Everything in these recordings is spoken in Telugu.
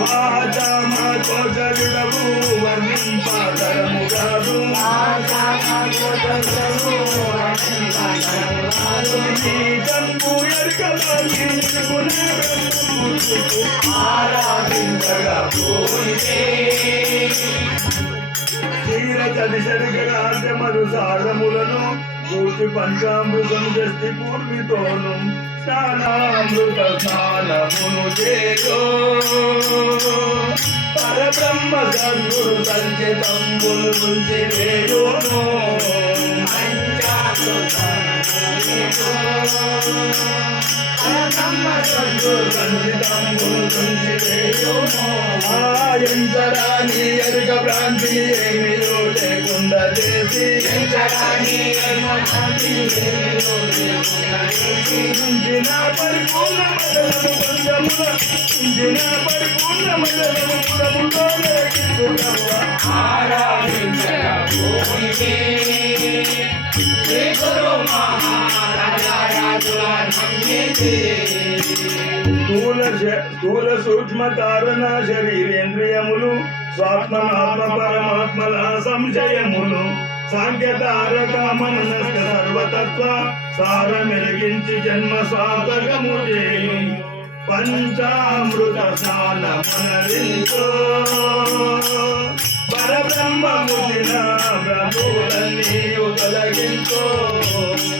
వాచామాకోచరుడవు వర్ణింపదరము కాదు నీ కంపు ఎరుకలోకి ఆరాధించగా తీర చదిసరిగ రాజ్యమరు సారములను పూర్తి పంచామృతం చేస్తే పూర్వితోను స్నానామృత స్నానమును చేయో పరబ్రహ్మ సద్గురు సంచితంబులు నుంచి వేయోను. ఎంతరాని ఎరుక ప్రాంతి ఏమి లేకుండా చేసి పరిపూర్ణ మదనము కొందముల ఉంచిన పరిపూర్ణ మదనము స్థూల స్థూల సూక్ష్మ కారణ శరీరేంద్రియములు స్వాత్మనాత్మ పరమాత్మ సంశయములు సాంఖ్యతారక సర్వతత్వ సార మెరిగించి జన్మ సాధకము పంచామృత స్నాన పరబ్రహ్మము బ్రహ్మలన్నీ తొలగించో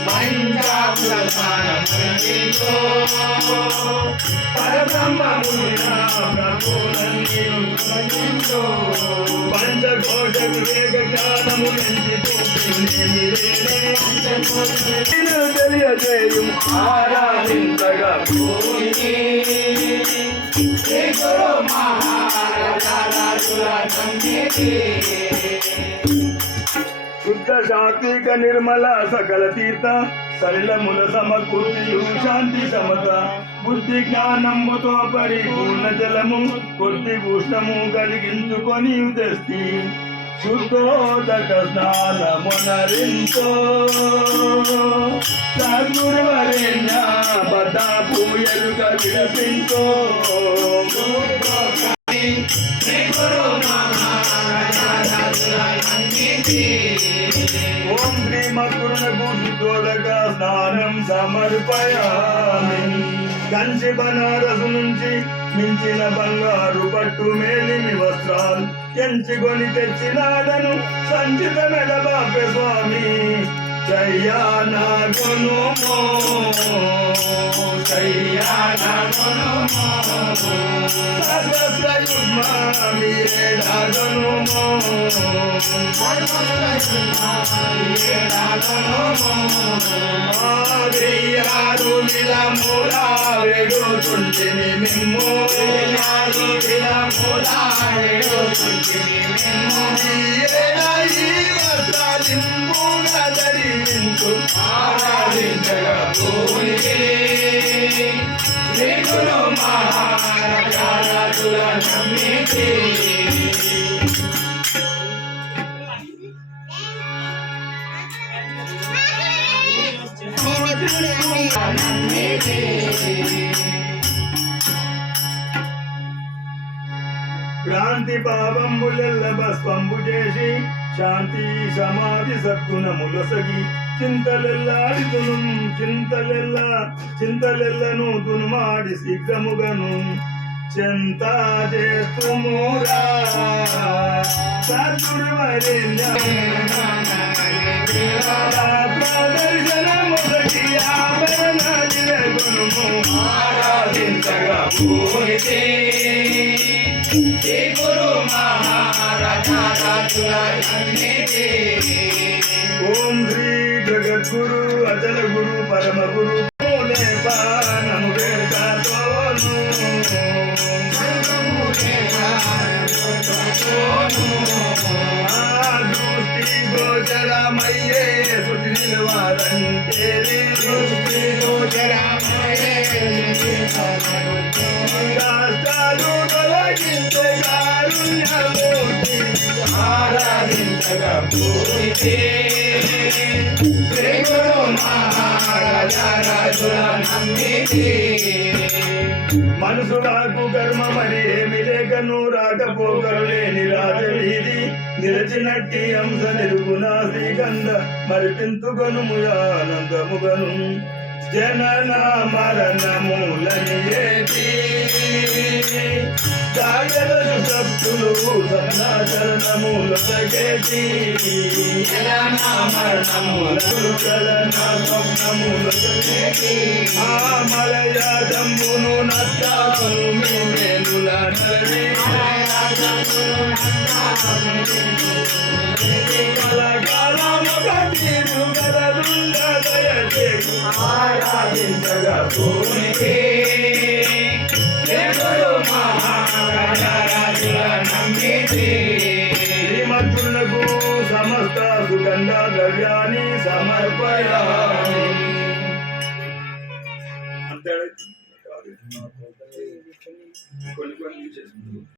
పంచామృత స్నాన మనరించో పంచకోశ వివేక జ్ఞానము తెలియజేయు ఆరాధించగా శుద్ధ నిర్మల సకల తీర్థ సలిలముల సమకూర్తియు శాంతి సమత బుద్ధి జ్ఞానముతో పరిపూర్ణ జలము కొద్ది ఉష్ణము కలిగించుకొని తెస్తి శుద్ధోదక స్నానమునరింతో సద్గురువరేణ్య బదాపు ఎరుక విడపించో. ఓం శ్రీ మధురకు శుద్ధోదక స్నానం సమర్పయామి. కంచి బనారసు నుంచి మించిన బంగారు పట్టు మేలిమి వస్త్రాలు ఎంచుకొని తెచ్చినాడను సంచిత మెడబాపే స్వామి. చయ్యానా కొనుమో చయ్యానా కొనుమో సర్వస్వయుగ్మామి ఏడాగనుమో ఆదియారు నిలముల వెడుచుంటిని మిమ్ము ఆదియారు నిలముల వెడుచుంటిని మిమ్ము ఏడాయి వస్త్రాలింపుగా ధరించు ఆరాధించగా భూమికి శ్రీ గురు క్రాంతి పాపంబులెల్ల భస్వంబు చేసి శాంతి సమాధి సద్గుణములొసగి చింతలెల్లాడితును చింతలెల్ల చింతలెల్లను తునుమాడి శీఘ్రముగను. చెంత చేస్తుమురా సద్గురువరేణ్య ప్రదర్శనముసగి ఆభరణాదిరగుణము ఆరాధించగా ఓం శ్రీ జగద్గురు అచల గురు పరమ గురు పానము వేదాతోను. దృష్టి గోచరమయ్యే శృతి నిలవారంటే మనసు నాకు కర్మ మరి ఏమి లేకను రాకపోకలు లేని రాజవీధి. నిలచినట్టి అంశ నిరుగున శ్రీగంధ మరిపింతుగనుముయానందముగను జనన మరణములని ఏటి దాగలను శక్తులు సన్నాచరణముల తగేటి జనన మరణములు ఆ మలయ నత్తాను మేలుల నలనే ఆరాధించగా భూమికి. దేవుడు శ్రీమంతులకు సమస్త సుగంధ ద్రవ్యాన్ని సమర్పయామి. అంతే. కొన్ని కొన్ని